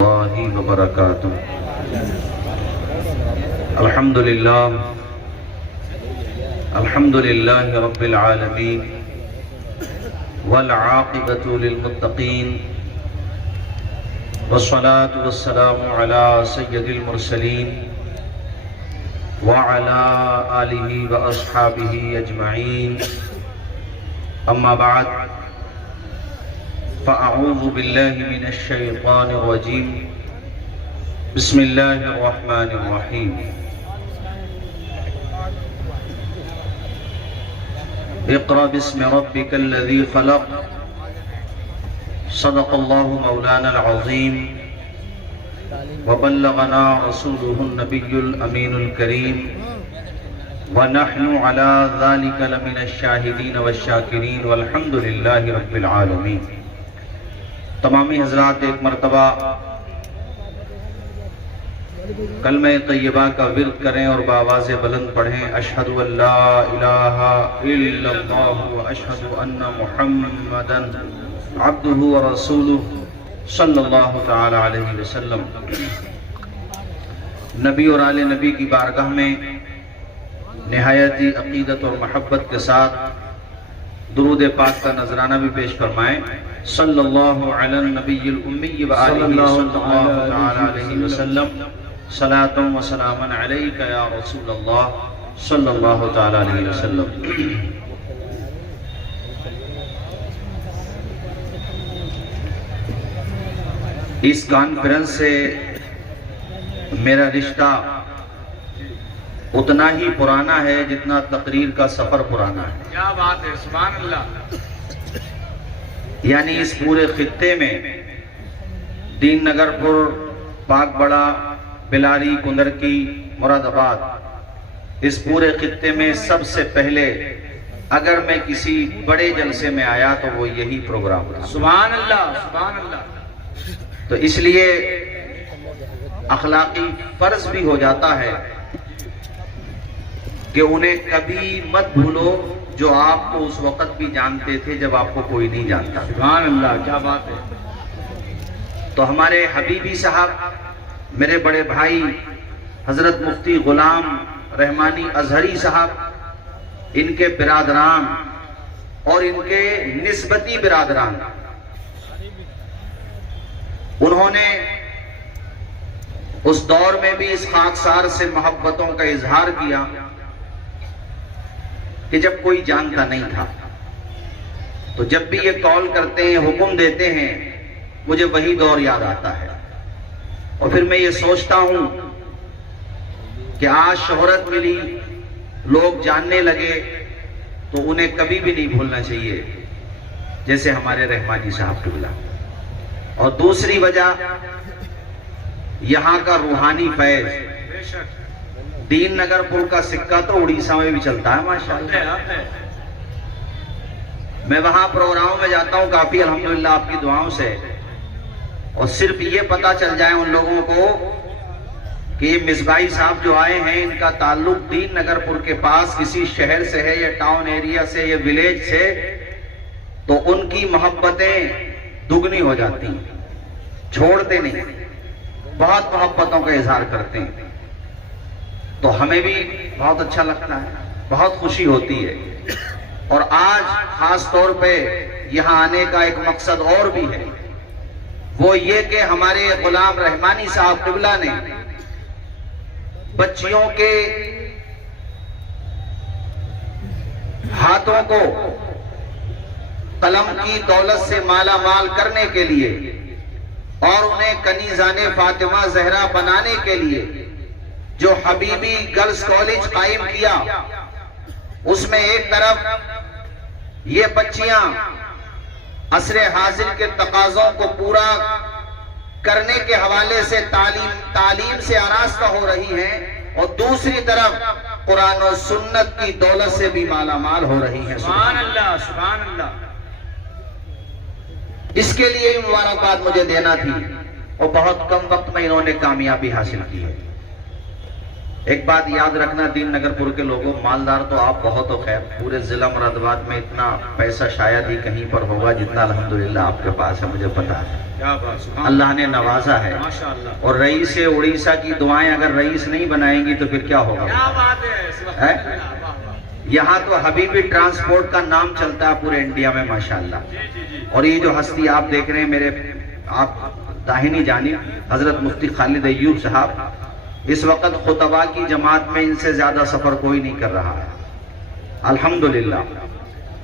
الله وبركاته. الحمد لله رب العالمين والعاقبة للمتقين والصلاة والسلام على سيد المرسلين وعلى آله وأصحابه أجمعين. أما بعد فأعوذ بالله من الشيطان الرجيم. بسم الله الرحمن الرحيم. اقرأ باسم ربك الذي خلق. صدق الله مولانا العظيم وبلغنا رسوله النبي الأمين الكريم ونحن على ذلك لمن الشاهدين والشاكرين والحمد لله رب العالمين. تمامی حضرات ایک مرتبہ کلمہ طیبہ کا ورد کریں اور بآواز بلند پڑھیں. اشہد ان لا الہ الا اللہ واشہد ان محمدا عبدہ ورسولہ صلی اللہ تعالی علیہ وسلم. نبی اور آل نبی کی بارگاہ میں نہایتی عقیدت اور محبت کے ساتھ درود پاک کا نذرانہ بھی پیش فرمائیں. صلی اللہ علی النبی الامی وآلہ صلی اللہ تعالی علیہ وسلم. صلاۃ و سلام علیک یا رسول اللہ صلی اللہ تعالی علیہ وسلم. اس کانفرنس سے میرا رشتہ اتنا ہی پرانا ہے جتنا تقریر کا سفر پرانا ہے. کیا بات ہے، سبحان اللہ. یعنی اس پورے خطے میں دین نگر پور، پاک بڑا، بلاری، کندرکی، مراد آباد، اس پورے خطے میں سب سے پہلے اگر میں کسی بڑے جلسے میں آیا تو وہ یہی پروگرام تھا. سبحان اللہ، سبحان اللہ. تو اس لیے اخلاقی فرض بھی ہو جاتا ہے کہ انہیں کبھی مت بھولو جو آپ کو اس وقت بھی جانتے تھے جب آپ کو کوئی نہیں جانتا. سبحان اللہ، کیا بات ہے. تو ہمارے حبیبی صاحب، میرے بڑے بھائی حضرت مفتی غلام رحمانی ازہری صاحب، ان کے برادران اور ان کے نسبتی برادران، انہوں نے اس دور میں بھی اس خاکسار سے محبتوں کا اظہار کیا کہ جب کوئی جانتا نہیں تھا. تو جب بھی یہ کال کرتے ہیں، حکم دیتے ہیں، مجھے وہی دور یاد آتا ہے. اور پھر میں یہ سوچتا ہوں کہ آج شہرت ملی، لوگ جاننے لگے، تو انہیں کبھی بھی نہیں بھولنا چاہیے جیسے ہمارے رحمانی صاحب قبلہ. اور دوسری وجہ یہاں کا روحانی فیض. دین نگر پور کا سکہ تو اڑیسہ میں بھی چلتا ہے ماشاءاللہ. میں وہاں پروگراموں میں جاتا ہوں کافی الحمدللہ آپ کی دعاؤں سے، اور صرف یہ پتا چل جائے ان لوگوں کو کہ یہ مصباحی صاحب جو آئے ہیں ان کا تعلق دین نگر پور کے پاس کسی شہر سے ہے یا ٹاؤن ایریا سے یا ولیج سے، تو ان کی محبتیں دگنی ہو جاتی ہیں. چھوڑتے نہیں، بہت محبتوں کا اظہار کرتے ہیں. تو ہمیں بھی بہت اچھا لگتا ہے، بہت خوشی ہوتی ہے. اور آج خاص طور پہ یہاں آنے کا ایک مقصد اور بھی ہے، وہ یہ کہ ہمارے غلام رحمانی صاحب قبلہ نے بچیوں کے ہاتھوں کو قلم کی دولت سے مالا مال کرنے کے لیے اور انہیں کنیزان فاطمہ زہرا بنانے کے لیے جو حبیبی گرلز کالج قائم کیا، اس میں ایک طرف یہ بچیاں عصر حاضر کے تقاضوں کو پورا کرنے کے حوالے سے تعلیم سے آراستہ ہو رہی ہیں، اور دوسری طرف قرآن و سنت کی دولت سے بھی مالا مال ہو رہی ہیں. سبحان اللہ، سبحان اللہ. اس کے لیے مبارکباد مجھے دینا تھی، اور بہت کم وقت میں انہوں نے کامیابی حاصل کی ہے. ایک بات یاد رکھنا دین نگر پور کے لوگوں، مالدار تو آپ بہت ہو، خیر پورے ضلع مراد آباد میں اتنا پیسہ شاید ہی کہیں پر ہوگا جتنا الحمدللہ آپ کے پاس ہے، مجھے پتا ہے کیا بات، سبحان اللہ نے نوازا ہے۔ ماشاءاللہ، اور رئیس اڑیسہ کی دعائیں اگر رئیس نہیں بنائیں گی تو پھر کیا ہوگا؟ کیا بات ہے، سبحان ہے؟ اللہ، واہ واہ، یہاں تو حبیبی ٹرانسپورٹ کا نام چلتا ہے پورے انڈیا میں ماشاءاللہ۔ جی جی جی، اور یہ جو ہستی آپ دیکھ رہے ہیں میرے آپ داہنی جانب، حضرت مفتی خالد ایوب صاحب، اس وقت خطبہ کی جماعت میں ان سے زیادہ سفر کوئی نہیں کر رہا ہے الحمدللہ۔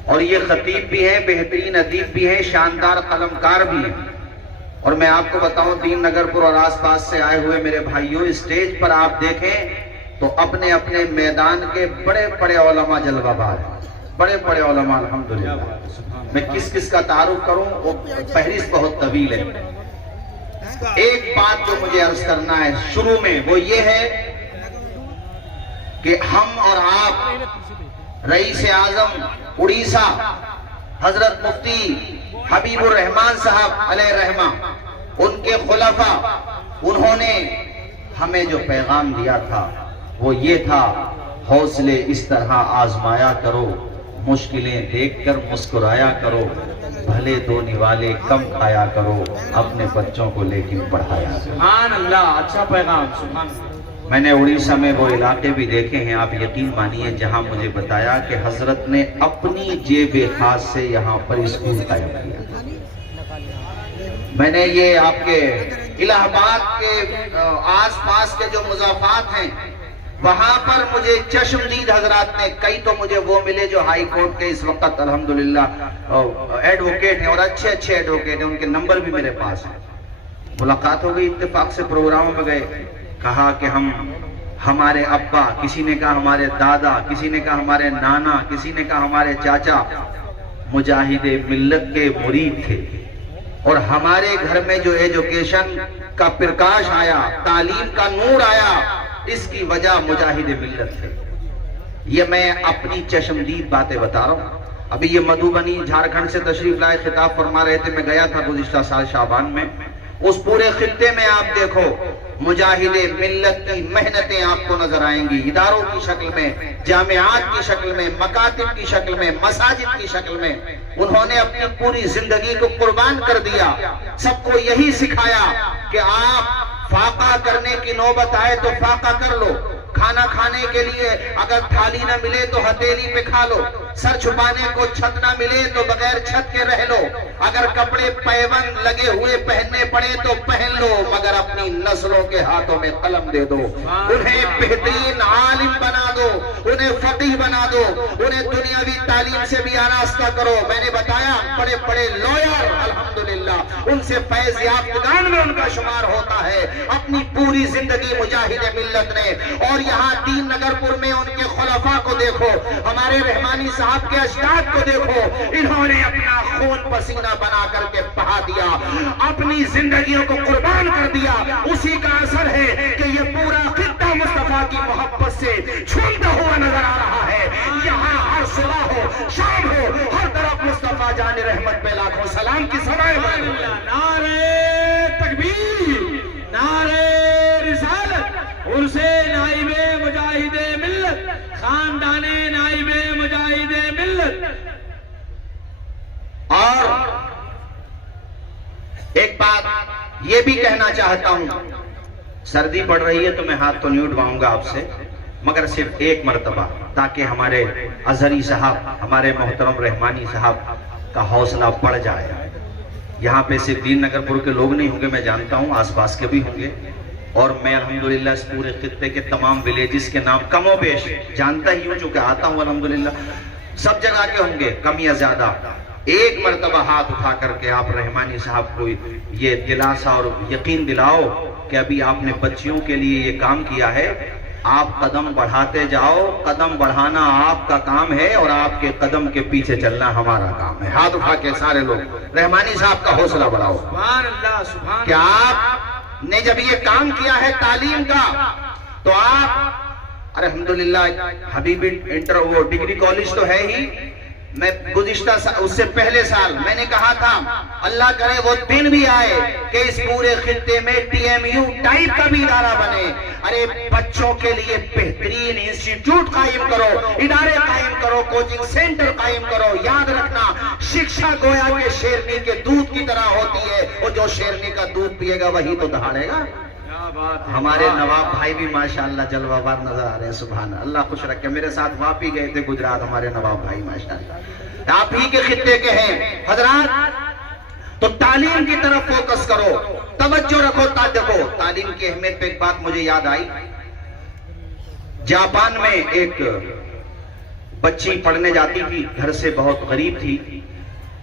اور یہ خطیب بھی ہیں، بہترین ادیب بھی ہیں، شاندار قلمکار بھی ہیں۔ اور میں آپ کو بتاؤں دین نگر پور اور آس پاس سے آئے ہوئے میرے بھائیوں، اسٹیج پر آپ دیکھیں تو اپنے اپنے میدان کے بڑے بڑے علماء جلوہ بار ہیں، بڑے بڑے علماء الحمدللہ۔ میں کس کس کا تعارف کروں، وہ فہرست بہت طویل ہے۔ ایک بات جو مجھے عرض کرنا ہے شروع میں وہ یہ ہے کہ ہم اور آپ رئیس اعظم اڑیسہ حضرت مفتی حبیب الرحمان صاحب علیہ رحمہ، ان کے خلفاء، انہوں نے ہمیں جو پیغام دیا تھا وہ یہ تھا، حوصلے اس طرح آزمایا کرو، مشکلیں دیکھ کر مسکرایا کرو، بھلے دو نوالے کم کھایا کرو، اپنے بچوں کو لیکن پڑھایا کرو۔ سبحان اللہ، اچھا پیغام، سبحان اللہ۔ میں نے اڑیسہ میں وہ علاقے بھی دیکھے ہیں، آپ یقین مانیے، جہاں مجھے بتایا کہ حضرت نے اپنی جیب خاص سے یہاں پر اسکول قائم کیا۔ میں نے یہ آپ کے الہ آباد کے آس پاس کے جو مضافات ہیں وہاں پر مجھے چشمدید حضرات نے، کئی تو مجھے وہ ملے جو ہائی کورٹ کے اس وقت الحمدللہ ایڈوکیٹ ہیں اور اچھے اچھے ایڈوکیٹ ہیں، ان کے نمبر بھی میرے پاس ہیں۔ ملاقات ہو گئی، اتفاق سے پروگراموں میں گئے، کہا کہ ہمارے ابا، کسی نے کہا ہمارے دادا، کسی نے کہا ہمارے نانا، کسی نے کہا ہمارے چاچا مجاہد ملت کے مرید تھے، اور ہمارے گھر میں جو ایجوکیشن کا پرکاش آیا، تعلیم کا نور آیا، اس کی وجہ مجاہد ملت ہے۔ یہ میں اپنی چشمدید باتیں بتا رہا ہوں۔ ابھی یہ مدھوبنی جھارکھنڈ سے تشریف لائے، خطاب فرما رہے تھے، میں گیا تھا گزشتہ سال شعبان میں۔ اس پورے خطے میں آپ دیکھو مجاہد ملت کی محنتیں آپ کو نظر آئیں گی، اداروں کی شکل میں، جامعات کی شکل میں، مکاتب کی شکل میں، مساجد کی شکل میں۔ انہوں نے اپنی پوری زندگی کو قربان کر دیا، سب کو یہی سکھایا کہ آپ فاقہ کرنے کی نوبت آئے تو فاقہ کر لو، کھانا کھانے کے لیے اگر تھالی نہ ملے تو ہتھیلی پہ کھا لو، سر چھپانے کو چھت نہ ملے تو بغیر چھت کے رہ لو، اگر کپڑے پیوند لگے ہوئے پہننے پڑے تو پہن لو، مگر اپنی نسلوں کے ہاتھوں میں قلم دے دو، انہیں بہترین عالم بنا دو، انہیں فقیہ بنا دو، انہیں دنیاوی تعلیم سے بھی آراستہ کرو۔ میں نے بتایا بڑے بڑے لویر الحمدللہ ان سے فیض یافتگان میں ان کا شمار ہوتا ہے۔ اپنی پوری زندگی مجاہد ملت نے، اور یہاں دین نگر پور میں ان کے خلفاء کو دیکھو، ہمارے رحمانی صاحب کے اجداد کو دیکھو، انہوں نے اپنا خون پسینہ بنا کر کے بہا دیا، اپنی زندگیوں کو قربان کر دیا۔ اسی کا اثر ہے کہ یہ پورا خطہ مصطفیٰ کی محبت سے جھومتا ہوا نظر آ رہا ہے۔ یہاں ہر صبح ہو، شام ہو، ہر طرف مصطفیٰ جان رحمت پہ لاکھوں سلام کی سمائے بن۔ نعرے تکبیر، نعرے رسالت، عرص نائب مجاہد ملت، خاندان نائب مجاہد ملت۔ اور ایک بات یہ بھی کہنا چاہتا ہوں، سردی پڑ رہی ہے تو میں ہاتھ تو نہیں اٹھواؤں گا آپ سے، مگر صرف ایک مرتبہ، تاکہ ہمارے ازہری صاحب، ہمارے محترم رحمانی صاحب کا حوصلہ بڑھ جائے۔ یہاں پہ صرف دین نگر پور کے لوگ نہیں ہوں گے، میں جانتا ہوں آس پاس کے بھی ہوں گے، اور میں الحمدللہ اس پورے خطے کے تمام ولیجز کے نام کم و بیش جانتا ہی ہوں، چونکہ آتا ہوں الحمدللہ، سب جگہ کے ہوں گے کم یا زیادہ۔ ایک مرتبہ ہاتھ اٹھا کر کے آپ رحمانی صاحب کو یہ دلاسا اور یقین دلاؤ کہ ابھی آپ نے بچیوں کے لیے یہ کام کیا ہے، آپ قدم بڑھاتے جاؤ، قدم بڑھانا آپ کا کام ہے اور آپ کے قدم کے پیچھے چلنا ہمارا کام ہے۔ ہاتھ اٹھا کے سارے لوگ رحمانی صاحب کا حوصلہ بڑھاؤ۔ سبحان اللہ، سبحان کہ آپ نے جب یہ کام کیا ہے تعلیم کا، تو آپ الحمدللہ حبیبی انٹر وہ ڈگری کالج تو ہے ہی، میں گزشتہ اس سے پہلے سال میں نے کہا تھا اللہ کرے وہ دن بھی آئے کہ اس پورے خطے میں TMU ٹائپ کا بھی ادارہ بنے. ارے بچوں کے لیے بہترین انسٹیٹیوٹ قائم کرو, ادارے قائم کرو, کوچنگ سینٹر قائم کرو. یاد رکھنا شکشا گویا کہ شیرنی کے دودھ کی طرح ہوتی ہے, اور جو شیرنی کا دودھ پیے گا وہی تو دہاڑے گا. ہمارے نواب بھائی بھی ماشاءاللہ جلوہ بار نظر آ رہے ہیں. سبحان اللہ, خوش رکھے. میرے ساتھ واپی گئے تھے گجرات ہمارے نواب بھائی ماشاءاللہ, آپ ہی کے خطے کے ہیں حضرات. تو تعلیم کی طرف فوکس کرو, توجہ رکھو. دیکھو تعلیم کی اہمیت پہ ایک بات مجھے یاد آئی. جاپان میں ایک بچی پڑھنے جاتی تھی, گھر سے بہت غریب تھی,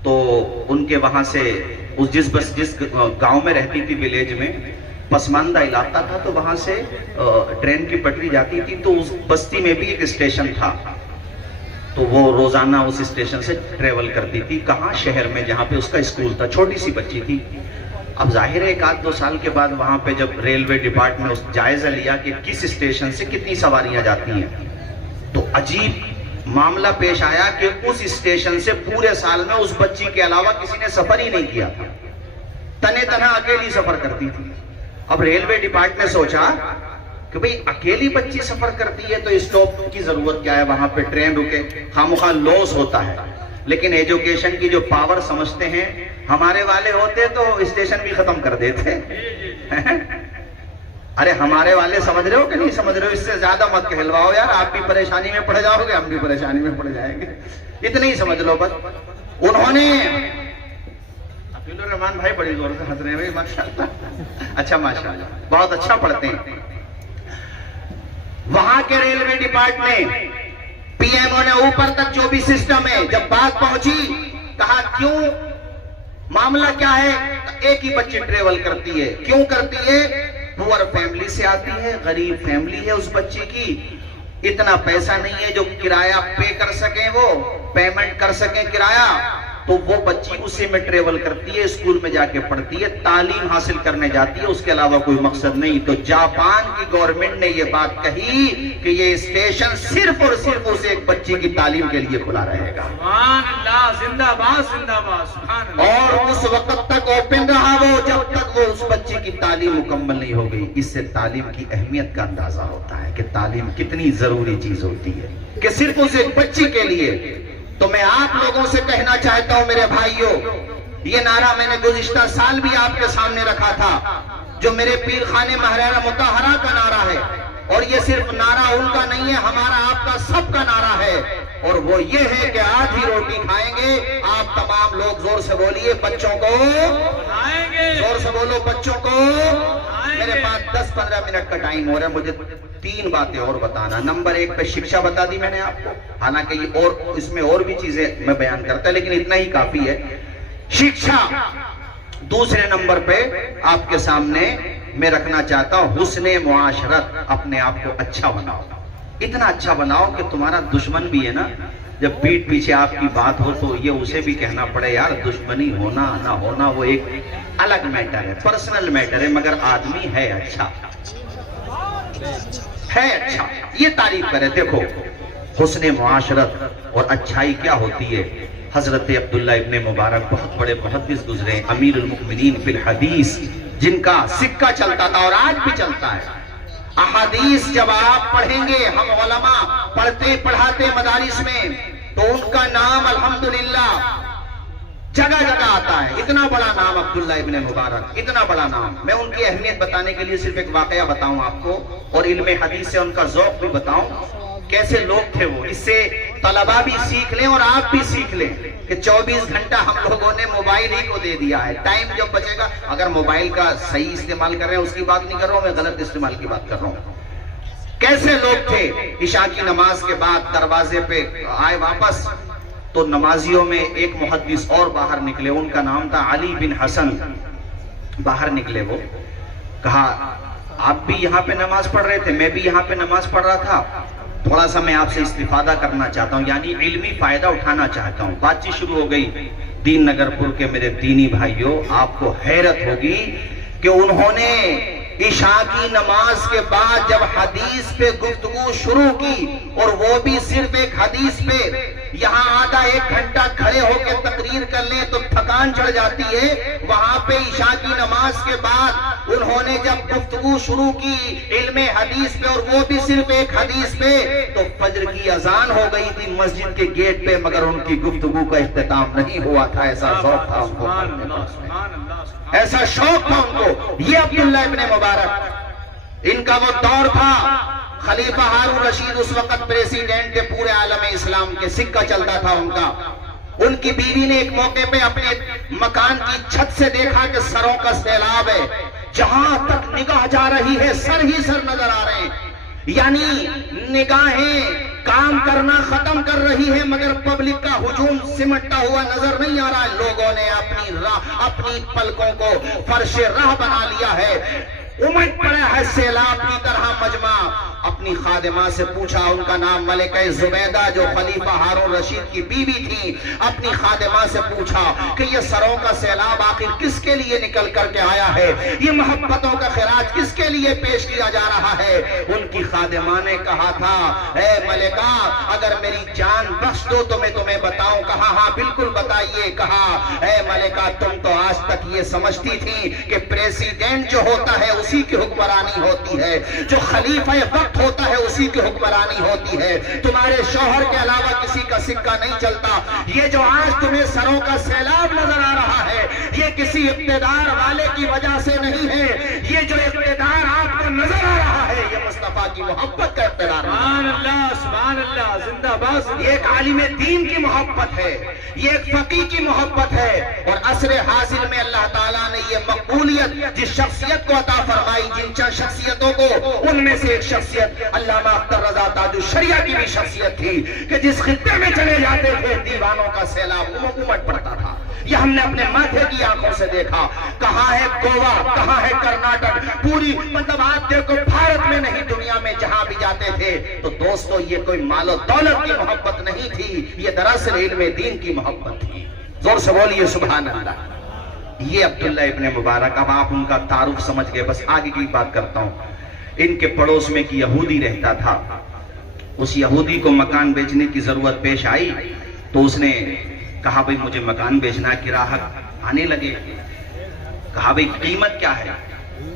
تو ان کے وہاں سے جس گاؤں میں رہتی تھی, ولیج میں پسماندہ علاقہ تھا, تو وہاں سے ٹرین کی پٹری جاتی تھی. تو اس بستی میں بھی ایک اسٹیشن تھا, تو وہ روزانہ اس اسٹیشن سے ٹریول کرتی تھی. کہاں؟ شہر میں, جہاں پہ اس کا اسکول تھا. چھوٹی سی بچی تھی. اب ظاہر ہے 1-2 سال کے بعد وہاں پہ جب ریلوے ڈپارٹمنٹ نے جائزہ لیا کہ کس اسٹیشن سے کتنی سواریاں جاتی ہیں, تو عجیب معاملہ پیش آیا کہ اس اسٹیشن سے پورے سال میں اس بچی کے علاوہ کسی نے سفر ہی نہیں کیا تھا. تنے تنہا اکیلی سفر کرتی تھی. اب ریلوے ڈپارٹمنٹ نے سوچا کہ بھئی اکیلی بچی سفر کرتی ہے تو اسٹاپ کی ضرورت کیا ہے, وہاں پہ ٹرین رکے, خامخواہ لاس ہوتا ہے. لیکن ایجوکیشن کی جو پاور سمجھتے ہیں, ہمارے والے ہوتے تو اسٹیشن بھی ختم کر دیتے. ارے ہمارے والے سمجھ رہے ہو کہ نہیں سمجھ رہے ہو؟ اس سے زیادہ مت کہلواؤ یار, آپ بھی پریشانی میں پڑ جاؤ گے, ہم بھی پریشانی میں پڑ جائیں گے. اتنا ہی سمجھ لو بس. انہوں نے رحمان بھائی بڑی زور سے ہنس رہے ہیں ماشاءاللہ. اچھا ماشاءاللہ, بہت اچھا پڑھتے ہیں. وہاں کے ریلوے ڈپارٹمنٹ PMO نے اوپر تک جو بھی سسٹم ہے, جب بات پہنچی کہا کیوں, معاملہ کیا ہے؟ ایک ہی بچی ٹریول کرتی ہے. کیوں کرتی ہے؟ پور فیملی سے آتی ہے, غریب فیملی ہے اس بچی کی, اتنا پیسہ نہیں ہے جو کرایہ پے کر سکیں, وہ پیمنٹ کر سکیں کرایہ. تو وہ بچی اسی میں ٹریول کرتی ہے, اسکول میں جا کے پڑھتی ہے, تعلیم حاصل کرنے جاتی ہے, اس کے علاوہ کوئی مقصد نہیں. تو جاپان کی گورنمنٹ نے یہ بات کہی کہ یہ اسٹیشن صرف اور صرف اسے ایک بچی کی تعلیم کے لیے کھلا رہے گا. سبحان اللہ, زندہ باد زندہ باد, سبحان اللہ. اور اس وقت تک اوپن رہا وہ, جب تک وہ اس بچی کی تعلیم مکمل نہیں ہو گئی. اس سے تعلیم کی اہمیت کا اندازہ ہوتا ہے کہ تعلیم کتنی ضروری چیز ہوتی ہے, کہ صرف اس ایک بچی کے لیے. تو میں آپ لوگوں سے کہنا چاہتا ہوں میرے بھائیوں, یہ نعرہ میں نے گزشتہ سال بھی آپ کے سامنے رکھا تھا, جو میرے پیر خانے مہرانہ مطہرہ کا نعرہ ہے. اور یہ صرف نعرہ ان کا نہیں ہے, ہمارا آپ کا سب کا نعرہ ہے. اور وہ یہ ہے کہ آج ہی روٹی کھائیں گے. آپ تمام لوگ زور سے بولیے, بچوں کو کھائیں گے, زور سے بولو, بچوں کو. میرے پاس 10-15 منٹ کا ٹائم ہو رہا ہے, مجھے 3 باتیں اور بتانا. نمبر 1 پہ شکشا بتا دی میں نے آپ کو, حالانکہ یہ اور اس میں اور بھی چیزیں میں بیان کرتا ہے, لیکن اتنا ہی کافی ہے شکشا. دوسرے نمبر پہ آپ کے سامنے میں رکھنا چاہتا ہوں حسن معاشرت. اپنے آپ کو اچھا بناؤ, اتنا اچھا بناؤ کہ تمہارا دشمن بھی ہے نا, جب پیٹ پیچھے آپ کی بات ہو تو یہ اسے بھی کہنا پڑے یار دشمنی ہونا نہ ہونا وہ ایک الگ میٹر ہے, پرسنل میٹر ہے, مگر آدمی ہے اچھا, ہے اچھا, یہ تعریف کرے. دیکھو حسن معاشرت اور اچھائی کیا ہوتی ہے. حضرت عبداللہ ابن مبارک بہت بڑے محدث گزرے, امیر المؤمنین فی الحدیث, جن کا سکہ چلتا تھا اور آج بھی چلتا ہے. احادیث جب آپ پڑھیں گے, ہم علماء پڑھتے پڑھاتے مدارس میں, تو ان کا نام الحمدللہ جگہ جگہ آتا ہے. اتنا بڑا نام عبداللہ ابن مبارک, اتنا بڑا نام. میں ان کی اہمیت بتانے کے لیے صرف ایک واقعہ بتاؤں آپ کو, اور علم حدیث سے ان کا ذوق بھی بتاؤں, کیسے لوگ تھے وہ. اس سے طلبہ بھی سیکھ لیں اور آپ بھی سیکھ لیں کہ 24 گھنٹہ ہم لوگوں نے موبائل ہی کو دے دیا ہے. ٹائم جب بچے گا, اگر موبائل کا صحیح استعمال کر رہے ہیں اس کی بات نہیں کر رہا ہوں میں, غلط استعمال کی بات کر رہا ہوں. کیسے لوگ تھے, عشاء کی نماز کے بعد دروازے پہ آئے واپس, تو نمازیوں میں ایک محدث اور باہر نکلے, ان کا نام تھا علی بن حسن. باہر نکلے, وہ کہا آپ بھی یہاں پہ نماز پڑھ رہے تھے, میں بھی یہاں پہ نماز پڑھ رہا تھا, تھوڑا سا میں آپ سے استفادہ کرنا چاہتا ہوں, یعنی علمی فائدہ اٹھانا چاہتا ہوں. بات چیت شروع ہو گئی. دین نگر پور کے میرے دینی بھائیوں, آپ کو حیرت ہوگی کہ انہوں نے عشاء کی نماز کے بعد جب حدیث پہ گفتگو شروع کی, اور وہ بھی صرف ایک حدیث پہ, یہاں آدھا ایک گھنٹہ کھڑے ہو کے تقریر کر لیں تو تھکان چڑھ جاتی ہے، وہاں پہ عشاء کی نماز کے بعد انہوں نے جب گفتگو شروع کی علم حدیث پہ، اور وہ بھی صرف ایک حدیث پہ، تو فجر کی اذان ہو گئی تھی مسجد کے گیٹ پہ، مگر ان کی گفتگو کا اختتام نہیں ہوا تھا۔ ایسا شوق تھا ان کو، ایسا شوق تھا ان کو۔ یہ عبداللہ ابن مبارک، ان کا وہ دور تھا، خلیفہ ہارون رشید اس وقت پریسیڈنٹ تھے پورے عالم اسلام کے، سکہ چلتا تھا ان کا۔ ان کی بیوی نے ایک موقع پہ اپنے مکان کی چھت سے دیکھا کہ سروں کا سیلاب ہے، جہاں تک نگاہ جا رہی ہے سر ہی سر نظر آ رہے ہیں، یعنی نگاہیں کام کرنا ختم کر رہی ہے مگر پبلک کا ہجوم سمٹتا ہوا نظر نہیں آ رہا ہے۔ لوگوں نے اپنی پلکوں کو فرش راہ بنا لیا ہے، امٹ پڑا ہے سیلاب کی طرح مجمع۔ اپنی خادمہ سے پوچھا، ان کا نام ملکہ زبیدہ جو خلیفہ ہارون رشید کی بیوی تھی، اپنی خادمہ سے پوچھا کہ یہ سروں کا سیلاب آخر کس کے لیے نکل کر کے آیا ہے، یہ محبتوں کا خراج کس کے لیے پیش کیا جا رہا ہے؟ ان کی خادمہ نے کہا تھا، اے ملکہ اگر میری جان بخش دو تو میں تمہیں بتاؤں۔ کہا ہاں بالکل بتائیے۔ کہا اے ملکہ تم تو آج تک یہ سمجھتی تھی کہ پریسیڈنٹ جو ہوتا ہے اسی کی حکمرانی ہوتی ہے، جو خلیفہ وقت ہوتا ہے اسی کی حکمرانی ہوتی ہے، تمہارے شوہر کے علاوہ کسی کا سکہ نہیں چلتا۔ یہ جو آج تمہیں سروں کا سیلاب نظر آ رہا ہے یہ کسی اقتدار والے کی وجہ سے نہیں ہے، یہ جو اقتدار آپ کو نظر آ رہا ہے یہ مصطفیٰ کی محبت کا اقتدار ہے۔ سبحان اللہ، سبحان اللہ، زندہ باد۔ یہ ایک عالم دین کی محبت ہے، یہ ایک فقیہ کی محبت ہے، اور عصر حاضر میں اللہ تعالیٰ نے یہ مقبولیت جس شخصیت کو عطا فرمائی، جن چند شخصیتوں کو، ان میں سے ایک شخصیت علامہ اختر رضا تاج الشریعہ کی بھی شخصیت تھی کہ جس خطے میں چلے جاتے تھے دیوانوں کا سیلاب امٹ پڑتا تھا۔ یہ ہم نے اپنے ماتھے کی آنکھوں سے دیکھا۔ کہاں ہے گوا، کہاں ہے کرناٹک، پوری مطلب آپ دیکھو بھارت میں نہیں دنیا میں جہاں بھی جاتے تھے تو دوستو یہ کوئی مال و دولت کی محبت نہیں تھی، یہ دراصل علم دین کی محبت تھی۔ زور سے بولیے سبحان اللہ۔ یہ عبداللہ ابن مبارک، اب آپ ان کا تعارف سمجھ گئے، بس آگے کی بات کرتا ہوں۔ ان کے پڑوس میں ایک یہودی رہتا تھا، اس یہودی کو مکان بیچنے کی ضرورت پیش آئی تو اس نے کہا بھئی مجھے مکان بیچنا، گراہک آنے لگے۔ کہا بھئی قیمت کیا ہے؟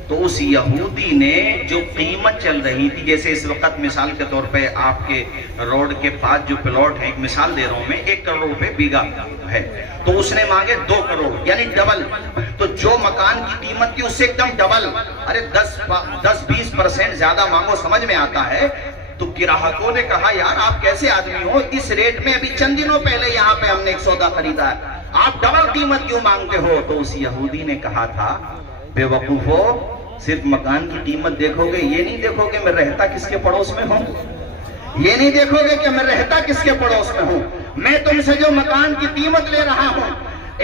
تو اس یہودی نے جو قیمت چل رہی تھی، جیسے اس وقت مثال کے طور پہ آپ کے روڈ کے پاس جو پلاٹ ہے، ایک مثال دے رہا ہوں میں، 1 کروڑ روپے بیگھا ہے، تو اس نے مانگے 2 کروڑ یعنی ڈبل۔ تو جو مکان کی قیمت تھی اس سے ایک دم ڈبل، ارے 10-20% زیادہ مانگو، سمجھ میں آتا ہے۔ تو گراہکوں نے کہا یار آپ کیسے آدمی ہو، اس ریٹ میں ابھی چند دنوں پہلے یہاں پہ ہم نے ایک سودا خریدا ہے، آپ ڈبل قیمت کیوں مانگتے ہو؟ تو اس یہودی نے کہا تھا، بے وقوفو صرف مکان کی قیمت دیکھو گے، یہ نہیں دیکھو گے میں رہتا کس کے پڑوس میں ہوں، یہ نہیں دیکھو گے کہ میں رہتا کس کے پڑوس میں ہوں۔ میں تم سے جو مکان کی قیمت لے رہا ہوں،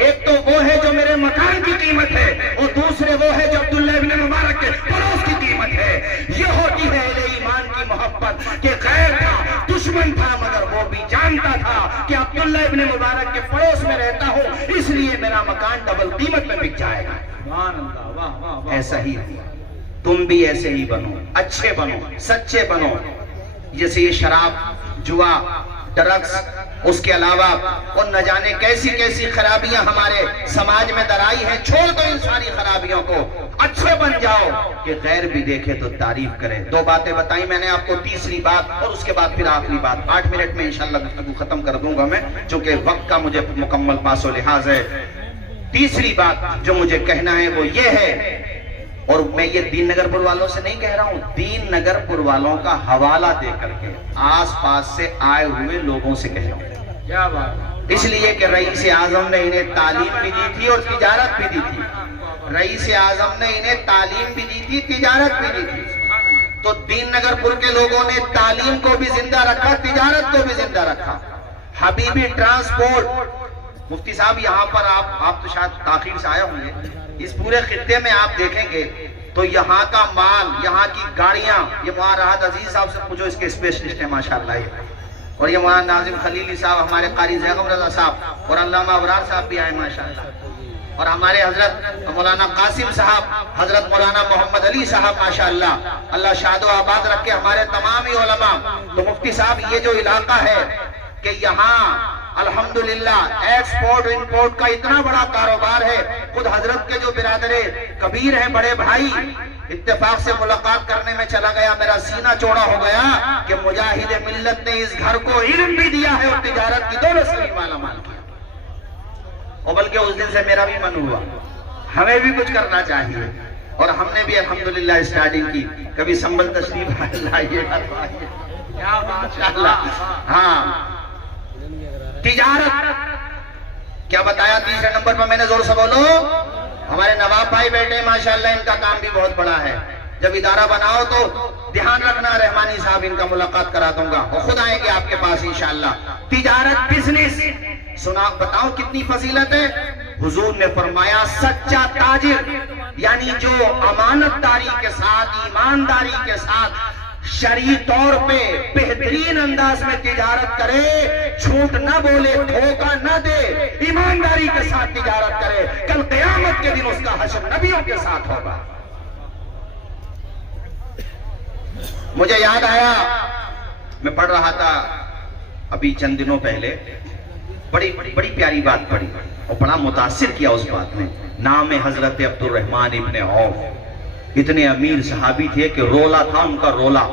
ایک تو وہ ہے جو میرے مکان کی قیمت ہے، اور دوسرے وہ ہے جو عبداللہ ابن مبارک کے پڑوس کی قیمت ہے۔ یہ ہوتی ہے اہل ایمان کی محبت کہ غیر تھا، دشمن تھا، مگر وہ بھی جانتا تھا کہ عبداللہ ابن مبارک کے پڑوس میں رہتا ہوں، اس لیے میرا مکان ڈبل قیمت میں بک جائے گا۔ سبحان اللہ، واہ واہ واہ۔ ایسا ہی ہے، تم بھی ایسے ہی بنو، اچھے بنو، سچے بنو۔ جیسے یہ شراب، جوا، ڈرگس، اس کے علاوہ اور نہ جانے کیسی کیسی خرابیاں ہمارے سماج میں درائی ہیں، چھوڑ دو ان ساری خرابیوں کو، اچھے بن جاؤ کہ غیر بھی دیکھے تو تعریف کرے۔ 2 باتیں بتائیں میں نے آپ کو، تیسری بات اور اس کے بعد پھر آخری بات، 8 منٹ میں انشاءاللہ گفتگو ختم کر دوں گا میں، چونکہ وقت کا مجھے مکمل پاس و لحاظ ہے۔ تیسری بات جو مجھے کہنا ہے وہ یہ ہے، اور میں یہ دین نگر پور والوں سے نہیں کہہ رہا ہوں، دین نگر پور والوں کا حوالہ دے کر کے آس پاس سے آئے ہوئے لوگوں سے کہہ رہا ہوں، کیا بات، اس لیے کہ رئیس اعظم نے انہیں تعلیم بھی دی تھی اور تجارت بھی دی تھی، رئیس اعظم نے انہیں تعلیم بھی دی تھی، تجارت بھی دی تھی۔ تو دین نگر پور کے لوگوں نے تعلیم کو بھی زندہ رکھا، تجارت کو بھی زندہ رکھا۔ حبیبی ٹرانسپورٹ، مفتی صاحب یہاں پر آپ تو شاید تاخیر سے آئے ہوں گے، اس پورے خطے میں آپ دیکھیں گے تو یہاں کا مال، یہاں کی گاڑیاں، یہ مولانا راحت عزیز صاحب سے پوچھو، اس کے اسپیشلسٹ ہیں ماشاءاللہ یہ، اور یہ مولانا ناظم خلیلی صاحب، ہمارے قاری زیغم رضا صاحب، اور علامہ ابرار صاحب بھی آئے ماشاءاللہ، اور ہمارے حضرت مولانا قاسم صاحب، حضرت مولانا محمد علی صاحب ماشاءاللہ، اللہ شاد و آباد رکھے ہمارے تمام ہی علماء۔ تو مفتی صاحب یہ جو علاقہ ہے کہ یہاں الحمدللہ ایکسپورٹ امپورٹ کا اتنا بڑا کاروبار ہے. خود حضرت کے جو برادر کبیر ہیں، بڑے بھائی، اتفاق سے ملاقات کرنے میں چلا گیا، میرا سینہ چوڑا ہو گیا کہ مجاہد ملت نے اس گھر کو علم بھی دیا ہے اور تجارت کی دولت سے بھی مالا مال کیا. اور بلکہ اس دن سے میرا بھی من ہوا ہمیں بھی کچھ کرنا چاہیے، اور ہم نے بھی الحمدللہ اسٹارٹنگ کی. کبھی سنبل تشریف لائیے ہاں. تجارت کیا بتایا؟ تیسرے نمبر پر میں نے زور سے بولو، ہمارے نواب بھائی بیٹھے ماشاءاللہ، ان کا کام بھی بہت بڑا ہے. جب ادارہ بناؤ تو دھیان رکھنا، رحمانی صاحب ان کا ملاقات کرا دوں گا، وہ خود آئیں گے آپ کے پاس انشاءاللہ. تجارت، بزنس، سنا بتاؤ کتنی فضیلت ہے. حضور نے فرمایا سچا تاجر یعنی جو امانت داری کے ساتھ، ایمانداری کے ساتھ، شرعی طور پہ بہترین انداز میں تجارت کرے، جھوٹ نہ بولے، دھوکہ نہ دے، ایمانداری کے ساتھ تجارت کرے، کل قیامت کے دن اس کا حشر نبیوں کے ساتھ ہوگا. مجھے یاد آیا، میں پڑھ رہا تھا ابھی چند دنوں پہلے، بڑی پیاری بات پڑھی اور بڑا متاثر کیا اس بات نے. نام حضرت عبد الرحمن ابن عوف، اتنے امیر صحابی تھے کہ رولا تھا ان کا رولا.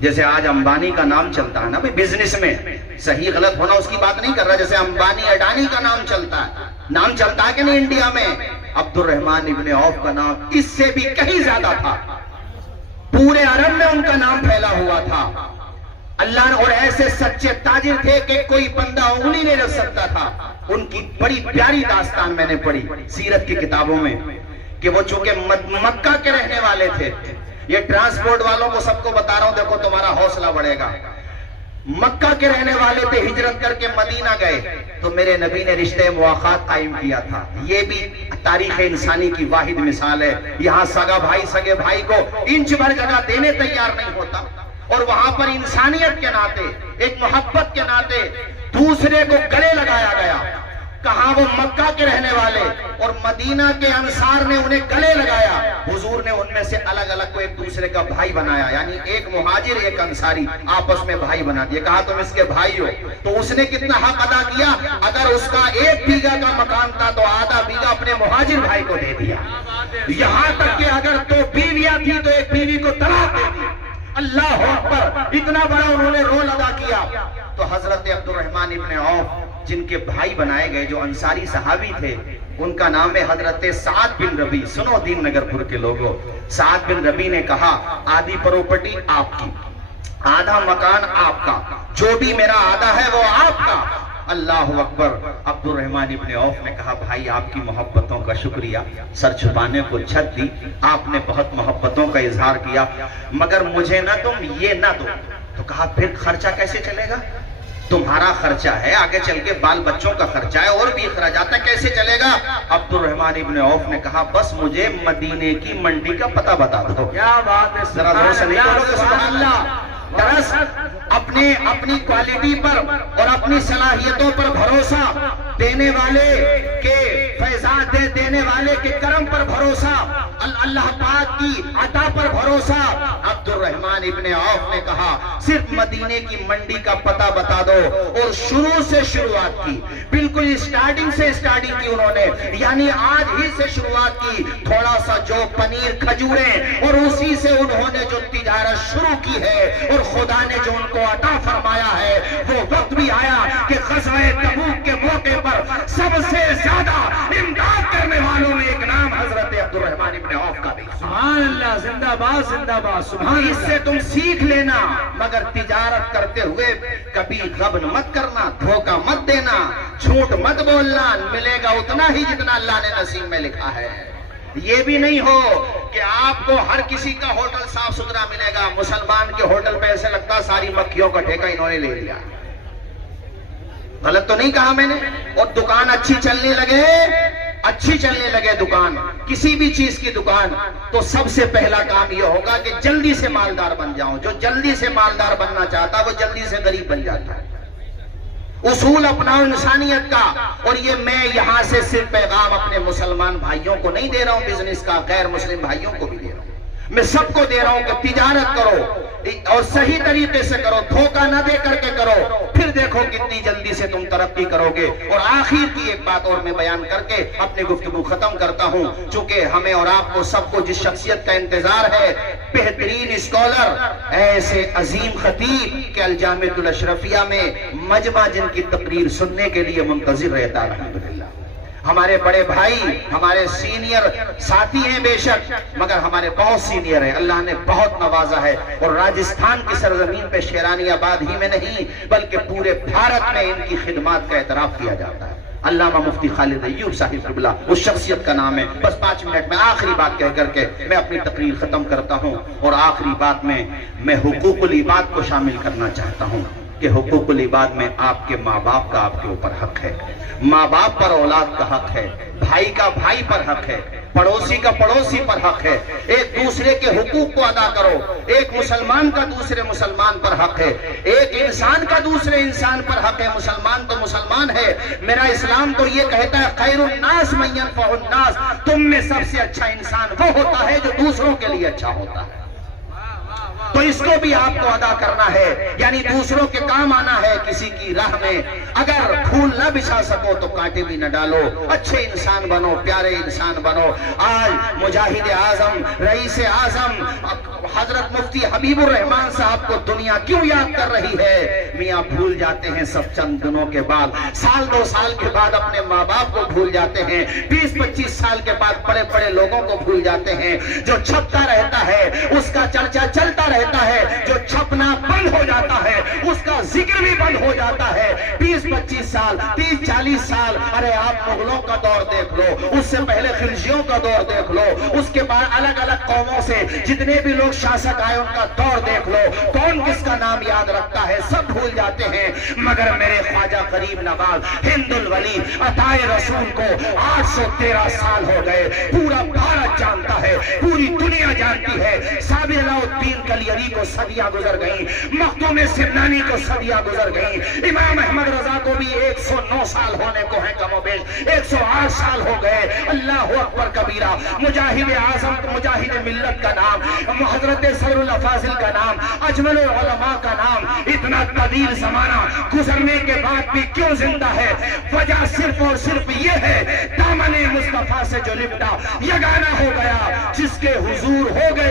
جیسے آج امبانی کا نام چلتا ہے نا بھئی بزنس میں، صحیح غلط ہونا اس کی بات نہیں کر رہا، جیسے امبانی اڈانی کا نام چلتا ہے، نام چلتا ہے کہ نہیں انڈیا میں، عبد الرحمن ابن عوف کا نام اس سے بھی کہیں زیادہ تھا. پورے عرب میں ان کا نام پھیلا ہوا تھا. اللہ نے، اور ایسے سچے تاجر تھے کہ کوئی بندہ انگلی نہیں رکھ سکتا تھا. ان کی بڑی پیاری داستان میں نے پڑھی سیرت کی کتابوں میں کہ وہ چونکہ مکہ کے رہنے والے تھے. یہ ٹرانسپورٹ والوں کو سب کو بتا رہا ہوں، دیکھو تمہارا حوصلہ بڑھے گا. مکہ کے رہنے والے تھے، ہجرت کر کے مدینہ گئے تو میرے نبی نے رشتے مواخات قائم کیا تھا. یہ بھی تاریخ انسانی کی واحد مثال ہے. یہاں سگا بھائی سگے بھائی کو انچ بھر جگہ دینے تیار نہیں ہوتا، اور وہاں پر انسانیت کے ناطے، ایک محبت کے ناطے دوسرے کو گلے لگایا گیا. کہاں وہ مکہ کے رہنے والے اور مدینہ کے انصار نے انہیں گلے لگایا. حضور نے ان میں سے الگ الگ کو ایک دوسرے کا بھائی بنایا، یعنی ایک مہاجر ایک انصاری آپس میں بھائی بنا دیا. کہا تم اس کے بھائی ہو. تو اس نے کتنا حق ادا کیا؟ اگر اس کا 1 بیگھہ کا مکان تھا تو آدھا بیگھہ اپنے مہاجر بھائی کو دے دیا. یہاں تک کہ اگر 2 بیویاں تھی تو 1 بیوی کو طلاق دے دی. اللہ اکبر، اتنا بڑا انہوں نے رول ادا کیا. تو حضرت عبد الرحمن ابن عوف جن کے بھائی بنائے گئے، جو انصاری صحابی تھے، ان کا نام ہے حضرت سعد بن ربیع. سنو دین نگر پور کے لوگوں، سعد بن ربیع نے کہا آدھی پراپرٹی آپ کی، آدھا مکان آپ کا، جو بھی میرا آدھا ہے وہ آپ کا. اللہ اکبر. عبد الرحمن ابن عوف نے کہا بھائی آپ کی محبتوں کا شکریہ، سر چھپانے کو چھت دی، آپ نے بہت محبتوں کا اظہار کیا، مگر مجھے نہ تم یہ نہ دو. تو کہا پھر خرچہ کیسے چلے گا؟ تمہارا خرچہ ہے، آگے چل کے بال بچوں کا خرچہ ہے، اور بھی اخراجات ہے، کیسے چلے گا؟ عبد الرحمن ابن عوف نے کہا بس مجھے مدینے کی منڈی کا پتہ بتا دو. کیا بات ہے، ذرا زور سے نہیں بولو گے سبحان اللہ. دراصل اپنی کوالٹی پر اور اپنی صلاحیتوں پر بھروسہ، دینے والے کے فیضات دینے والے کے کرم پر بھروسہ، اللہ پاک کی عطا پر بھروسہ. عبد الرحمن ابن عوف نے کہا صرف مدینے کی منڈی کا پتہ بتا دو، اور شروع سے شروعات کی، بالکل اسٹارٹنگ سے اسٹارٹنگ کی انہوں نے، یعنی آج ہی سے شروعات کی. تھوڑا سا جو پنیر کھجوریں، اور اسی سے انہوں نے جو تجارت شروع کی ہے، اور خدا نے جو ان کو عطا فرمایا ہے. وہ وقت بھی آیا کہ غزوہ تبوک کے موقع پر سب سے زیادہ امداد کرنے والوں میں ایک نام حضرت عبد الرحمن ابن عوف کا بھی. سبحان اللہ، زندہ باد زندہ باد، سبحان اللہ. اس سے تم سیکھ لینا، مگر تجارت کرتے ہوئے کبھی غبن مت کرنا، دھوکہ مت دینا، جھوٹ مت بولنا. ملے گا اتنا ہی جتنا اللہ نے نصیب میں لکھا ہے. یہ بھی نہیں ہو کہ آپ کو ہر کسی کا ہوٹل صاف ستھرا ملے گا. مسلمان کے ہوٹل پہ ایسے لگتا ساری مکھیوں کا ٹھیکہ انہوں نے لے لیا. غلط تو نہیں کہا میں نے؟ اور دکان اچھی چلنے لگے دکان، کسی بھی چیز کی دکان، تو سب سے پہلا کام یہ ہوگا کہ جلدی سے مالدار بن جاؤں. جو جلدی سے مالدار بننا چاہتا وہ جلدی سے غریب بن جاتا ہے. اصول اپناؤ انسانیت کا. اور یہ میں یہاں سے صرف پیغام اپنے مسلمان بھائیوں کو نہیں دے رہا ہوں بزنس کا، غیر مسلم بھائیوں کو بھی دے رہا ہوں. میں سب کو دے رہا ہوں کہ تجارت کرو، اور صحیح طریقے سے کرو، دھوکہ نہ دے کر کے کرو، پھر دیکھو کتنی جلدی سے تم ترقی کرو گے۔ اور آخر کی ایک بات اور میں بیان کر کے اپنی گفتگو ختم کرتا ہوں، چونکہ ہمیں اور آپ کو سب کو جس شخصیت کا انتظار ہے، بہترین اسکالر، ایسے عظیم خطیب کہ الجامعۃ الاشرفیہ میں مجمع جن کی تقریر سننے کے لیے منتظر رہتا ہے الحمدللہ۔ ہمارے بڑے بھائی، ہمارے سینئر ساتھی ہیں بے شک، مگر ہمارے بہت سینئر ہیں، اللہ نے بہت نوازا ہے، اور راجستھان کی سرزمین پہ شیرانی آباد ہی میں نہیں بلکہ پورے بھارت میں ان کی خدمات کا اعتراف کیا جاتا ہے۔ علامہ مفتی خالد ایوب صاحب قبلہ اس شخصیت کا نام ہے۔ بس 5 منٹ میں آخری بات کہہ کر کے میں اپنی تقریر ختم کرتا ہوں، اور آخری بات میں حقوق العباد کو شامل کرنا چاہتا ہوں کہ حقوق العباد میں آپ کے ماں باپ کا آپ کے اوپر حق ہے، ماں باپ پر اولاد کا حق ہے، بھائی کا بھائی پر حق ہے، پڑوسی کا پڑوسی پر حق ہے۔ ایک دوسرے کے حقوق کو ادا کرو، ایک مسلمان کا دوسرے مسلمان پر حق ہے، ایک انسان کا دوسرے انسان پر حق ہے۔ مسلمان تو مسلمان ہے، میرا اسلام تو یہ کہتا ہے خیر الناس من ينفع الناس، تم میں سب سے اچھا انسان وہ ہوتا ہے جو دوسروں کے لیے اچھا ہوتا ہے۔ تو اس کو بھی آپ کو ادا کرنا ہے، یعنی دوسروں کے کام آنا ہے کسی کی راہ میں۔ اگر پھول نہ بچھا سکو تو کانٹے بھی نہ ڈالو، اچھے انسان بنو، پیارے انسان بنو۔ آج مجاہد اعظم، رئیس اعظم حضرت مفتی حبیب الرحمان صاحب کو دنیا کیوں یاد کر رہی ہے؟ میاں بھول جاتے ہیں سب چند دنوں کے بعد، سال 2 سال کے بعد اپنے ماں باپ کو بھول جاتے ہیں، 20-25 سال کے بعد بڑے بڑے لوگوں کو بھول جاتے ہیں۔ جو چھپتا رہتا ہے اس کا چرچا چلتا رہتا ہے، جو چھپنا بند ہو جاتا ہے اس کا ذکر بھی بند ہو جاتا ہے۔ 20-25 سال، 30-40 سال، ارے آپ مغلوں کا دور دیکھ لو، اس سے پہلے خلجیوں کا دور دیکھ لو، اس کے بعد الگ الگ قوموں سے جتنے بھی لوگ شاسک آئے ان کا دور دیکھ لو، کون کس کا نام یاد رکھتا ہے؟ سب بھول جاتے ہیں۔ مگر میرے خواجہ غریب نواز ہند الولی عطائے رسول کو 813 سال ہو گئے، پورا بھارت جانتا ہے، پوری دنیا جانتی ہے۔ صابر علاؤالدین کلیری کو صدیاں گزر گئیں، مخدوم سمنانی کو صدیاں گزر گئیں، امام احمد رضا کو بھی 109 سال ہونے کو ہیں کم و بیش، 108 سال ہو گئے۔ اللہ اکبر کبیرہ۔ مجاہد اعظم، مجاہد ملت کا نام، حضرت صدر الافاضل کا نام، اجمل العلماء کا نام، اتنا طویل زمانہ گزرنے کے بعد بھی کیوں زندہ ہے؟ وجہ صرف اور صرف یہ ہے، دامن مصطفیٰ سے جو لپٹا یگانہ ہو گیا، جس کے حضور ہو گئے